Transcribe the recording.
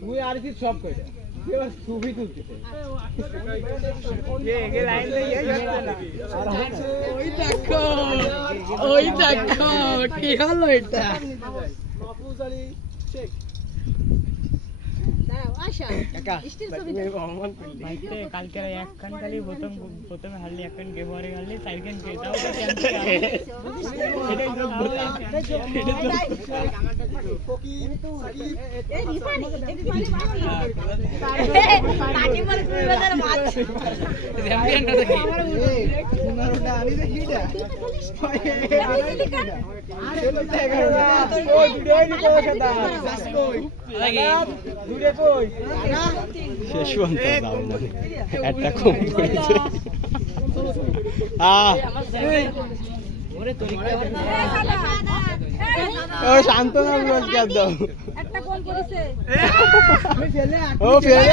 তুই আর কি সব কইটা এবার ছবি তুলতেছে ওই দেখো ওই দেখো কি হলো এটা? ভাইতে কালকে একখান খালি প্রথম প্রথমে হারলি একখান গে পরে হারলি গে তাও শেষ একটা কম করেছে। আহ। ও শান্ত না পুরস্কার দাও? একটা করেছে। ও ফেলে